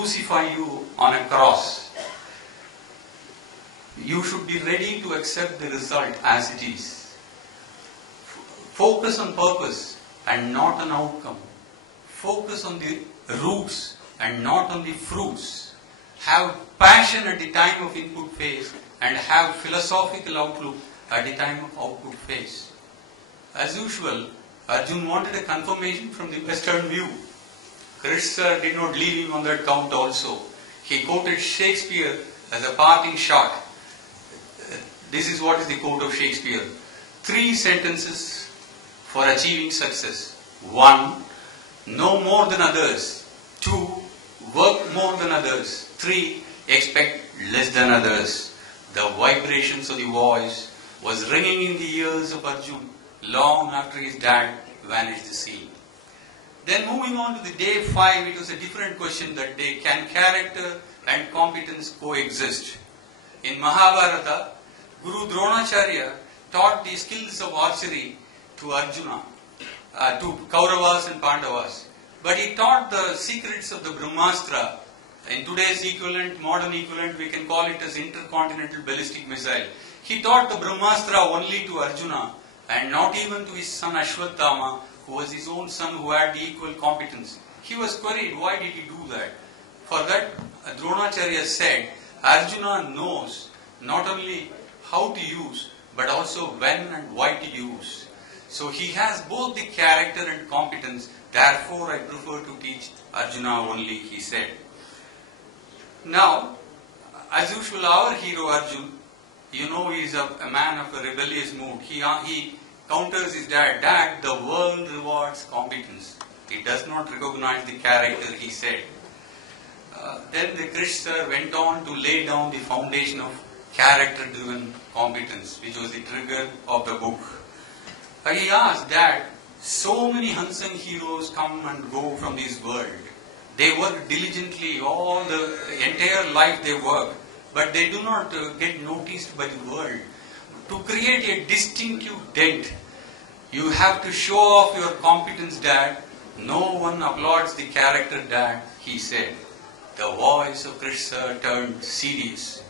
crucify you on a cross, you should be ready to accept the result as it is. Focus on purpose and not on outcome. Focus on the roots and not on the fruits. Have passion at the time of input phase and have philosophical outlook at the time of output phase. As usual, Arjun wanted a confirmation from the Western view. Krishna did not leave him on that count also. He quoted Shakespeare as a parting shot. This is what is the quote of Shakespeare. 3 sentences for achieving success. 1. Know more than others. 2. Work more than others. 3. Expect less than others. The vibrations of the voice was ringing in the ears of Arjun long after his dad vanished the scene. Then moving on to the day 5, it was a different question that day. Can character and competence coexist? In Mahabharata, Guru Dronacharya taught the skills of archery to Arjuna, to Kauravas and Pandavas. But he taught the secrets of the Brahmastra. In today's equivalent, modern equivalent, we can call it as intercontinental ballistic missile. He taught the Brahmastra only to Arjuna and not even to his son Ashwatthama, who was his own son who had the equal competence. He was queried, why did he do that? For that, Dronacharya said, Arjuna knows not only how to use, but also when and why to use. So he has both the character and competence, therefore I prefer to teach Arjuna only, he said. Now, as usual, our hero Arjun, you know, he is a man of a rebellious mood. He counters his dad. Dad, the world rewards competence. It does not recognize the character, he said. Then the Krishna went on to lay down the foundation of character-driven competence, which was the trigger of the book. He asked, Dad, so many unsung heroes come and go from this world. They work diligently, all the entire life they work, but they do not get noticed by the world. To create a distinctive dent, you have to show off your competence, Dad. No one applauds the character, Dad, he said. The voice of Krishna turned serious.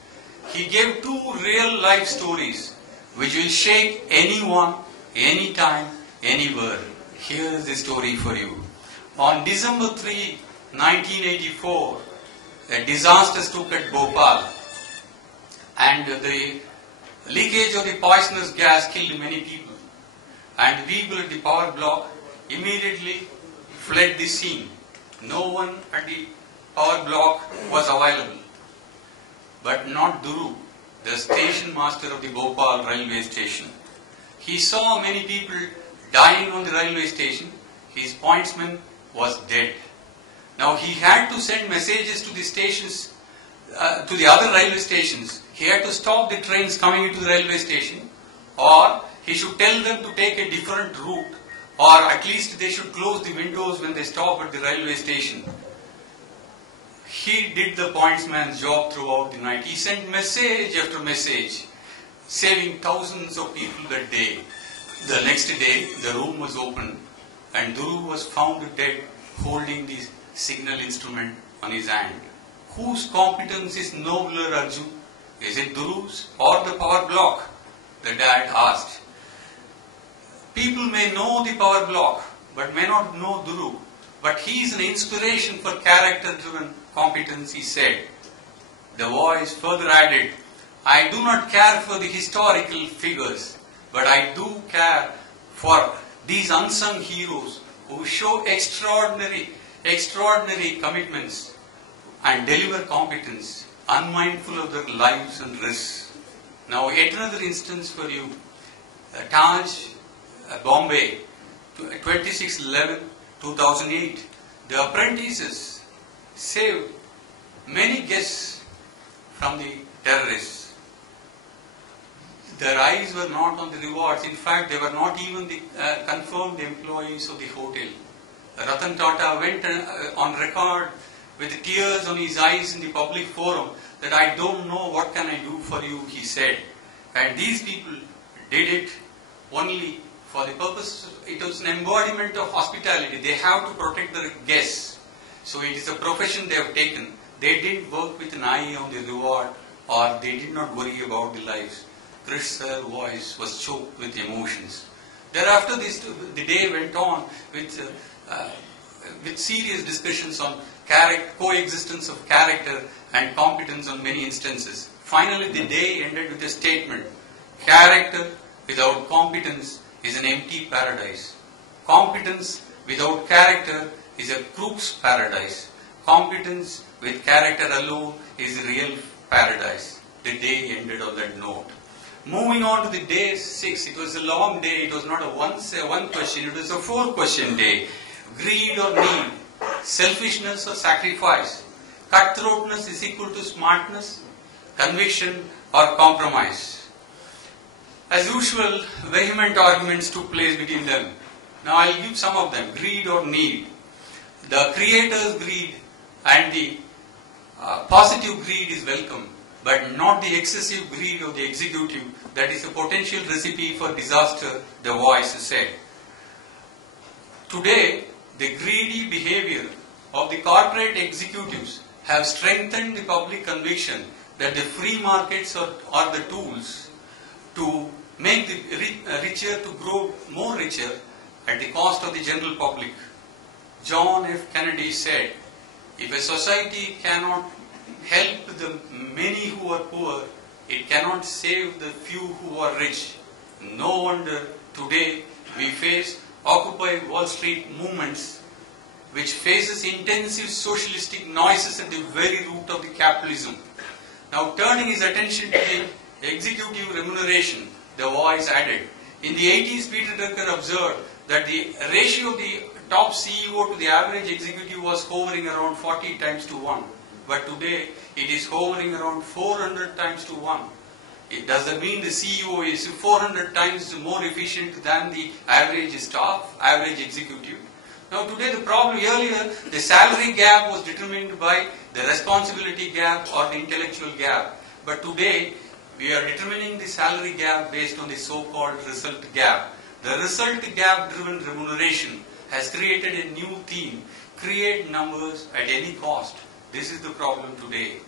He gave 2 real life stories which will shake anyone, anytime, anywhere. Here is the story for you. On December 3, 1984, a disaster struck at Bhopal, and the leakage of the poisonous gas killed many people. And the people at the power block immediately fled the scene. No one at the power block was available. But not Duru, the station master of the Bhopal railway station. He saw many people dying on the railway station. His pointsman was dead. Now he had to send messages to the stations, to the other railway stations. He had to stop the trains coming into the railway station, or he should tell them to take a different route, or at least they should close the windows when they stop at the railway station. He did the pointsman's job throughout the night. He sent message after message, saving thousands of people that day. The next day, the room was opened, and Duru was found dead, holding the signal instrument on his hand. Whose competence is nobler, Arjun? Is it Duru's or the power block? The dad asked. People may know the power block, but may not know Duru. But he is an inspiration for character-driven competence, he said. The voice further added, I do not care for the historical figures, but I do care for these unsung heroes who show extraordinary commitments and deliver competence, unmindful of their lives and risks. Now, yet another instance for you. Taj, Bombay, 26/11/2008. The apprentices saved many guests from the terrorists. Their eyes were not on the rewards. In fact, they were not even the confirmed employees of the hotel. Ratan Tata went on record with tears on his eyes in the public forum that I don't know what can I do for you, he said. And these people did it only for the purpose, it was an embodiment of hospitality. They have to protect their guests. So it is a profession they have taken. They didn't work with an eye on the reward, or they did not worry about the lives. Krish's voice was choked with emotions. Thereafter, the day went on with serious discussions on coexistence of character and competence on many instances. Finally, the day ended with a statement: character without competence is an empty paradise. Competence without character is a crook's paradise. Competence with character alone is real paradise. The day ended on that note. Moving on to the day 6, it was a long day. It was not a one question, it was a 4-question day. Greed or need, selfishness or sacrifice, cutthroatness is equal to smartness, conviction or compromise. As usual, vehement arguments took place between them. Now I will give some of them. Greed or need. The creator's greed and the positive greed is welcome, but not the excessive greed of the executive. That is a potential recipe for disaster, the voice said. Today, the greedy behavior of the corporate executives have strengthened the public conviction that the free markets are the tools to make the richer to grow more richer at the cost of the general public. John F. Kennedy said, if a society cannot help the many who are poor, it cannot save the few who are rich. No wonder today we face Occupy Wall Street movements which faces intensive socialistic noises at the very root of the capitalism. Now turning his attention to the executive remuneration, the voice added, in the 80s Peter Drucker observed that the ratio of the top CEO to the average executive was hovering around 40 times to 1. But today it is hovering around 400 times to 1. It doesn't mean the CEO is 400 times more efficient than the average staff, average executive. Now today the problem, earlier the salary gap was determined by the responsibility gap or the intellectual gap. But today we are determining the salary gap based on the so-called result gap. The result gap driven remuneration has created a new theme: create numbers at any cost. This is the problem today.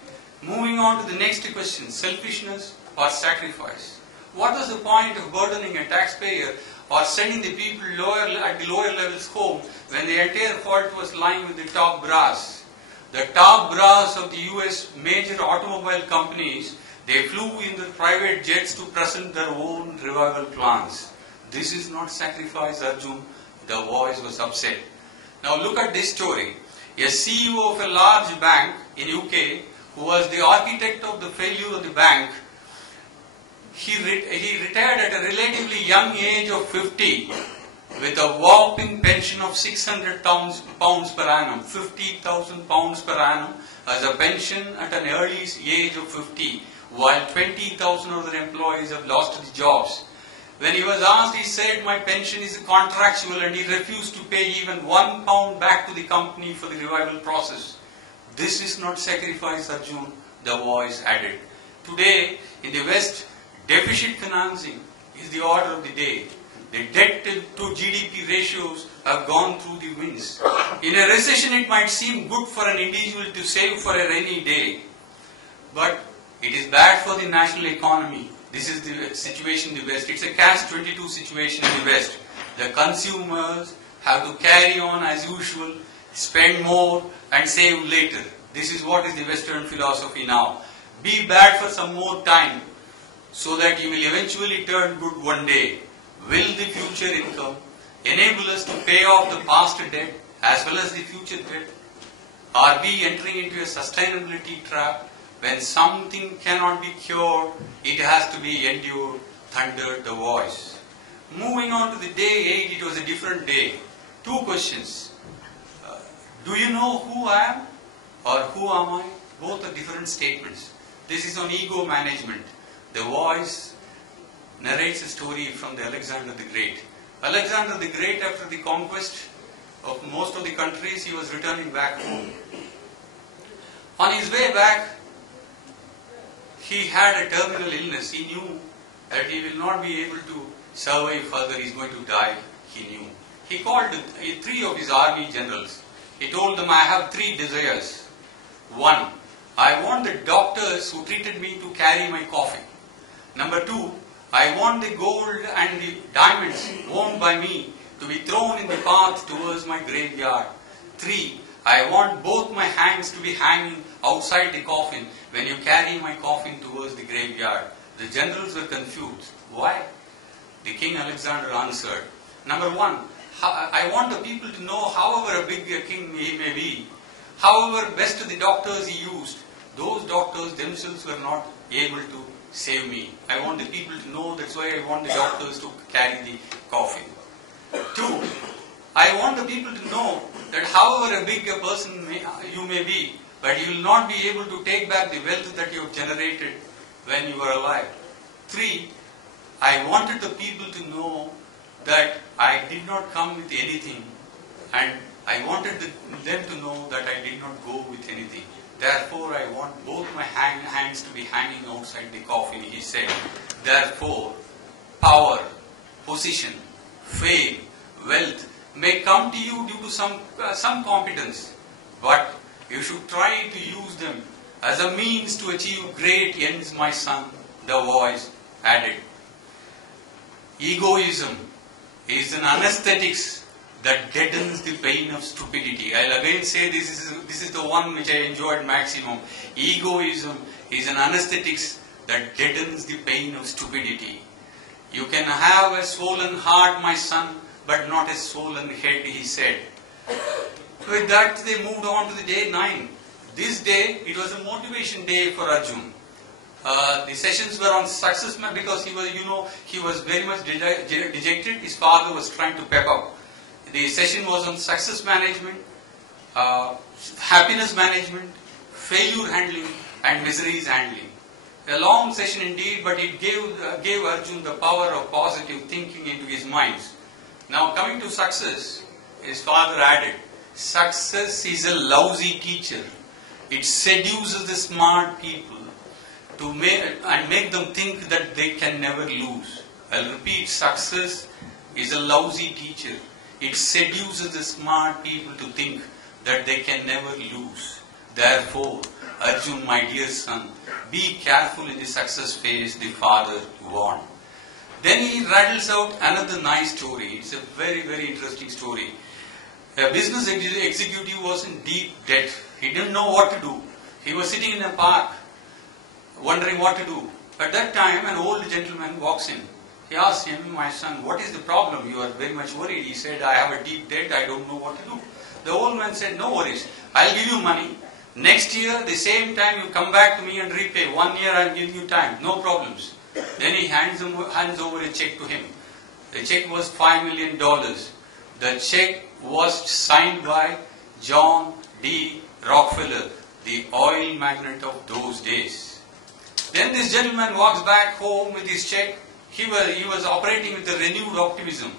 Moving on to the next question, selfishness or sacrifice. What was the point of burdening a taxpayer or sending the people at the lower levels home when the entire fault was lying with the top brass? The top brass of the US major automobile companies, they flew in their private jets to present their own revival plans. This is not sacrifice, Arjun. The voice was upset. Now look at this story. A CEO of a large bank in UK, who was the architect of the failure of the bank, he retired at a relatively young age of 50 with a whopping pension of 600 pounds per annum, 50,000 pounds per annum as a pension at an early age of 50, while 20,000 other employees have lost their jobs. When he was asked, he said, my pension is contractual, and he refused to pay even £1 back to the company for the revival process. This is not sacrifice, Arjun, the voice added. Today, in the West, deficit financing is the order of the day. The debt to GDP ratios have gone through the winds. In a recession, it might seem good for an individual to save for a rainy day, but it is bad for the national economy. This is the situation in the West. It's a catch-22 situation in the West. The consumers have to carry on as usual, spend more and save later. This is what is the Western philosophy now. Be bad for some more time so that you will eventually turn good one day. Will the future income enable us to pay off the past debt as well as the future debt? Are we entering into a sustainability trap? When something cannot be cured, it has to be endured, thundered the voice. Moving on to the day 8, it was a different day. 2 questions. Do you know who I am or who am I? Both are different statements. This is on ego management. The voice narrates a story from the Alexander the Great. Alexander the Great, after the conquest of most of the countries, he was returning back home. On his way back, he had a terminal illness. He knew that he will not be able to survive further. He is going to die. He knew. He called 3 of his army generals. He told them, I have 3 desires. 1, I want the doctors who treated me to carry my coffin. Number 2, I want the gold and the diamonds owned by me to be thrown in the path towards my graveyard. 3, I want both my hands to be hanging outside the coffin when you carry my coffin towards the graveyard. The generals were confused. Why? The King Alexander answered, number 1, I want the people to know, however a big king he may be, however best the doctors he used, those doctors themselves were not able to save me. I want the people to know, that's why I want the doctors to carry the coffin. 2, I want the people to know that however a big a person you may be, but you will not be able to take back the wealth that you have generated when you were alive. 3, I wanted the people to know that I did not come with anything, and I wanted them to know that I did not go with anything. Therefore, I want both my hands to be hanging outside the coffin, he said. Therefore, power, position, fame, wealth may come to you due to some competence, but you should try to use them as a means to achieve great ends, my son, the voice added. Egoism is an anesthetics that deadens the pain of stupidity. I'll again say this is the one which I enjoyed maximum. Egoism is an anesthetics that deadens the pain of stupidity. You can have a swollen heart, my son, but not a swollen head, he said. With that, they moved on to the day 9. This day, it was a motivation day for Arjun. The sessions were on success because he was very much dejected. His father was trying to pep up. The session was on success management, happiness management, failure handling, and miseries handling. A long session indeed, but it gave Arjun the power of positive thinking into his minds. Now coming to success, his father added, success is a lousy teacher. It seduces the smart people to make them think that they can never lose. I'll repeat, success is a lousy teacher. It seduces the smart people to think that they can never lose. Therefore, Arjun, my dear son, be careful in the success phase, the father warned. Then he rattles out another nice story. It's a very, very interesting story. A business executive was in deep debt. He didn't know what to do. He was sitting in a park, wondering what to do. At that time, an old gentleman walks in. He asked him, my son, what is the problem? You are very much worried. He said, I have a deep debt. I don't know what to do. The old man said, no worries. I'll give you money. Next year, the same time, you come back to me and repay. 1 year, I'll give you time. No problems. Then he hands over a check to him. The check was $5 million. The check was signed by John D. Rockefeller, the oil magnate of those days. Then this gentleman walks back home with his check. He was operating with a renewed optimism.